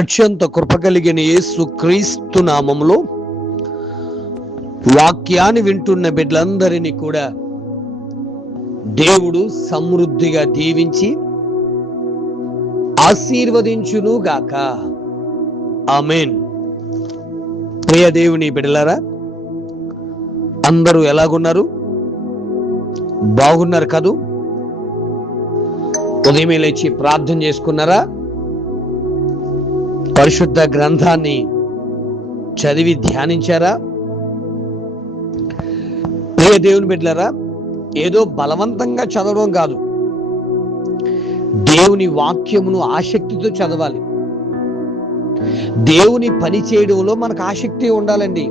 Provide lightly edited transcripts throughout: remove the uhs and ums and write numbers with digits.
అత్యంత కృప కలిగిన యేసు క్రీస్తు నామములో వాక్యాన్ని వింటున్న బిడ్డలందరినీ కూడా దేవుడు సమృద్ధిగా దీవించి ఆశీర్వదించును గాక. ఆమేన్. ప్రియ దేవుని బిడ్డలారా, అందరూ ఎలాగున్నారు? బాగున్నారు కదూ? ఉదయమే లేచి ప్రార్థన చేసుకున్నారా? పరిశుద్ధ గ్రంథాన్ని చదివి ధ్యానించారా? ప్రియ దేవుని బిడ్డలారా, ఏదో బలవంతంగా చదవడం కాదు, దేవుని వాక్యమును ఆసక్తితో చదవాలి. దేవుని పని చేయడంలో మనకు ఆసక్తి ఉండాలండి.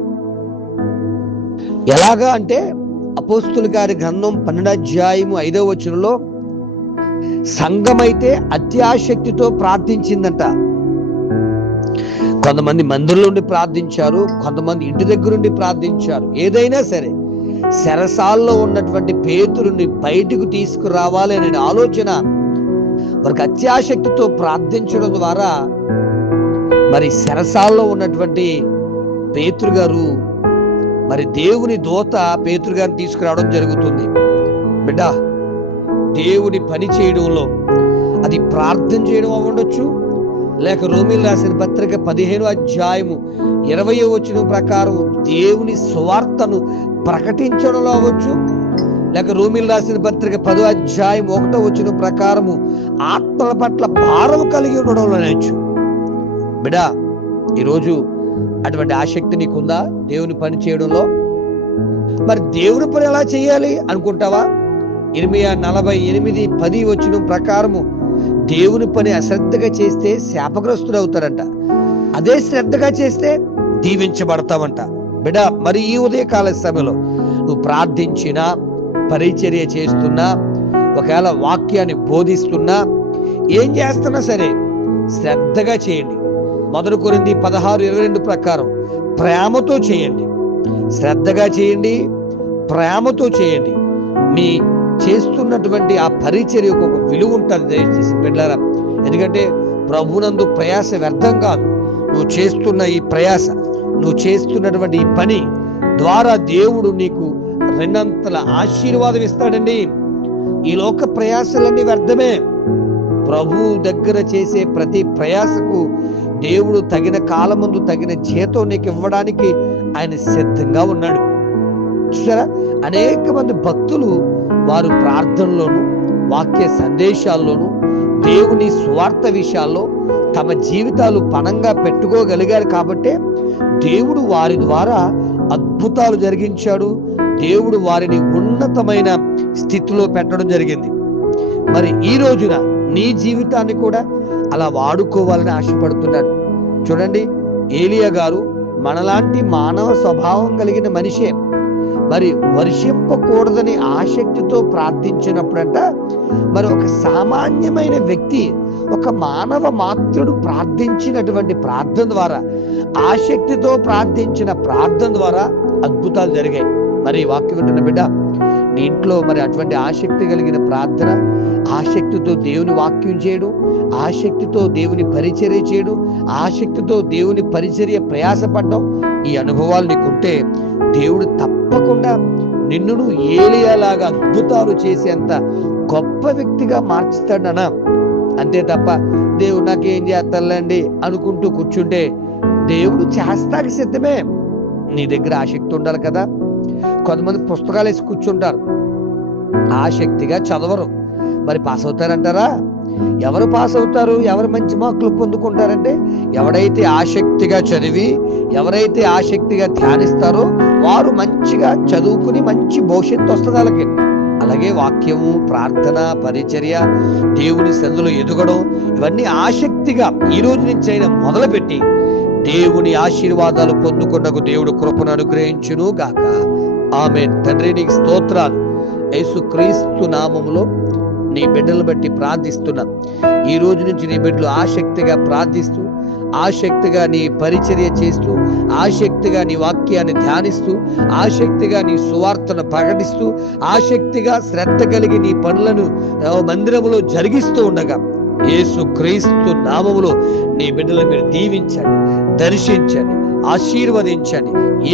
ఎలాగా అంటే అపోస్తుల గారి గ్రంథం 12:5 సంఘమైతే అత్యాసక్తితో ప్రార్థించిందంట. కొంతమంది మందిరంలో ఉండి ప్రార్థించారు, కొంతమంది ఇంటి దగ్గర ఉండి ప్రార్థించారు. ఏదైనా సరే చెరసాల్లో ఉన్నటువంటి పేతురుని బయటకు తీసుకురావాలి అనే ఆలోచన వారికి అత్యాసక్తితో ప్రార్థించడం ద్వారా మరి చెరసాల్లో ఉన్నటువంటి పేతురు గారు మరి దేవుని దూత పేతురు గారిని తీసుకురావడం జరుగుతుంది. బిడ్డ, దేవుడి పని చేయడంలో అది ప్రార్థన చేయడం అవ్వడొచ్చు, లేక రోమీయులకు రాసిన పత్రిక 15:20 ప్రకారం దేవుని సువార్తను ప్రకటించడంలో అవ్వచ్చు, లేక రోమీయులకు రాసిన పత్రిక 10:1 ప్రకారము ఆత్మల పట్ల భారం కలిగి ఉండడంలో అనొచ్చు. బిడ్డ, ఈరోజు అటువంటి ఆసక్తి నీకుందా దేవుని పని చేయడంలో? మరి దేవుని పని ఎలా చేయాలి అనుకుంటావా? ఇర్మియా 48:10 ప్రకారము దేవుని పని అశ్రద్ధగా చేస్తే శాపగ్రస్తుడు అవుతారంట, అదే శ్రద్ధగా చేస్తే దీవించబడతామంట. బిడ్డ, మరి ఈ ఉదయకాల సమయంలో నువ్వు ప్రార్థించినా, పరిచర్య చేస్తున్నా, ఒకవేళ వాక్యాన్ని బోధిస్తున్నా, ఏం చేస్తున్నా సరే శ్రద్ధగా చేయండి. 1 కొరింథీ 16:22 ప్రకారం ప్రేమతో చేయండి. శ్రద్ధగా చేయండి, ప్రేమతో చేయండి. మీ చేస్తున్నటువంటి ఆ పరిచర్యకు ఒక విలువ ఉంటుంది దయచేసి బిడ్డలారా. ఎందుకంటే ప్రభునందు ప్రయాస వ్యర్థం కాదు. నువ్వు చేస్తున్న ఈ ప్రయాస, నువ్వు చేస్తున్నటువంటి ఈ పని ద్వారా దేవుడు నీకు రెండంతల ఆశీర్వాదం ఇస్తాడండి. ఈ లోక ప్రయాసలన్నీ వ్యర్థమే. ప్రభువు దగ్గర చేసే ప్రతి ప్రయాసకు దేవుడు తగిన కాలమందు తగిన జీతం నీకు ఇవ్వడానికి ఆయన సిద్ధంగా ఉన్నాడు. చూసారా, అనేక మంది భక్తులు వారు ప్రార్థనలోను, వాక్య సందేశాల్లోను, దేవుని స్వార్థ విషయాల్లో తమ జీవితాలు పణంగా పెట్టుకోగలిగారు కాబట్టే దేవుడు వారి ద్వారా అద్భుతాలు జరిగించాడు. దేవుడు వారిని ఉన్నతమైన స్థితిలో పెట్టడం జరిగింది. మరి ఈ రోజున నీ జీవితాన్ని కూడా అలా వాడుకోవాలని ఆశపడుతున్నాడు. చూడండి, ఏలియా గారు మనలాంటి మానవ స్వభావం కలిగిన మనిషే. మరి వర్షింపకూడదని ఆసక్తితో ప్రార్థించినప్పుడంట, మరి ఒక సామాన్యమైన వ్యక్తి, ఒక మానవ మాత్రుడు ప్రార్థించినటువంటి ప్రార్థన ద్వారా, ఆసక్తితో ప్రార్థించిన ప్రార్థన ద్వారా అద్భుతాలు జరిగాయి. మరి వాక్యం వింటున్న బిడ్డ, నీ ఇంట్లో మరి అటువంటి ఆసక్తి కలిగిన ప్రార్థన, ఆసక్తితో దేవుని వాక్యం చేయడం, ఆసక్తితో దేవుని పరిచర్య చేయడం, ఆసక్తితో దేవుని పరిచర్య ప్రయాసపడడం, ఈ అనుభవాలు నీకుంటే దేవుడు తప్పకుండా నిన్ను ఏలియాలాగా అద్భుతాలు చేసేంత గొప్ప వ్యక్తిగా మార్చుతాడనా. అంతే తప్ప దేవుడు నాకేం చేస్తానులేండి అనుకుంటూ కూర్చుంటే దేవుడు చేస్తాకి సిద్ధమే. నీ దగ్గర ఆసక్తి ఉండాలి కదా. కొంతమంది పుస్తకాలు వేసి కూర్చుంటారు, ఆసక్తిగా చదవరు. మరి పాస్ అవుతారంటారా? ఎవరు పాస్ అవుతారు, ఎవరు మంచి మార్కులు పొందుకుంటారంటే ఎవడైతే ఆసక్తిగా చదివి, ఎవరైతే ఆసక్తిగా ధ్యానిస్తారో వారు మంచిగా చదువుకుని మంచి భవిష్యత్తు వస్తుంది వాళ్ళకి. అలాగే వాక్యము, ప్రార్థన, పరిచర్య, దేవుని సన్నిధిలో ఎదగడం, ఇవన్నీ ఆసక్తిగా ఈ రోజు నుంచి అయినా మొదలుపెట్టి దేవుని ఆశీర్వాదాలు పొందుకున్నకు దేవుడు కృపను అనుగ్రహించును గాక. ఆమేన్. తండ్రి, నీకు స్తోత్రాలు. యేసు క్రీస్తు నామములో నీ బిడ్డలు బట్టి ప్రార్థిస్తున్నా. ఈ రోజు నుంచి నీ బిడ్డలు ఆసక్తిగా ప్రార్థిస్తూ, ఆసక్తిగా నీ పరిచర్య చేస్తూ, ఆసక్తిగా నీ వాక్యాన్ని ధ్యానిస్తూ, ఆసక్తిగా నీ సువార్తను ప్రకటిస్తూ, ఆసక్తిగా శ్రద్ధ కలిగి నీ పనులను మందిరములో జరిగిస్తూ ఉండగా యేసు క్రీస్తు నామములో నీ బిడ్డలను మీరు దీవించండి, దర్శించండి, ఆశీర్వదించండి.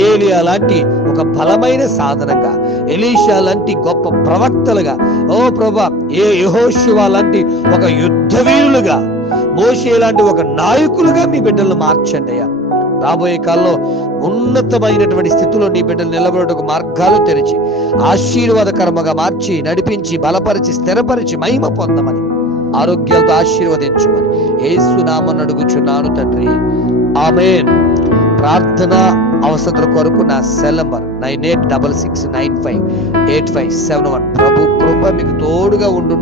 ఏలియా లాంటి ఒక బలమైన సాధనంగా, ఎలీషా లాంటి గొప్ప ప్రవక్తలుగా, ఓ ప్రభా యెహోషువ లాంటి ఒక యుద్ధవీరులుగా, మోషే లాంటి ఒక నాయకులుగా మీ బిడ్డలను మార్చండి అయ్యా. రాబోయే కాలంలో ఉన్నతమైనటువంటి స్థితిలో నీ బిడ్డలు నిలబడటకు మార్గాలు తెరిచి ఆశీర్వాదకరముగా మార్చి నడిపించి బలపరిచి స్థిరపరిచి మహిమ పొందమని, ఆరోగ్యాలతో ఆశీర్వదించమని యేసు నామమున అడుగుచున్నాను తండ్రి, ఆమేన్. ప్రార్థన అవసరతల కొరకు నా సెల్ నంబర్ 9866958571. ప్రభు కృప మీకు తోడుగా ఉండును.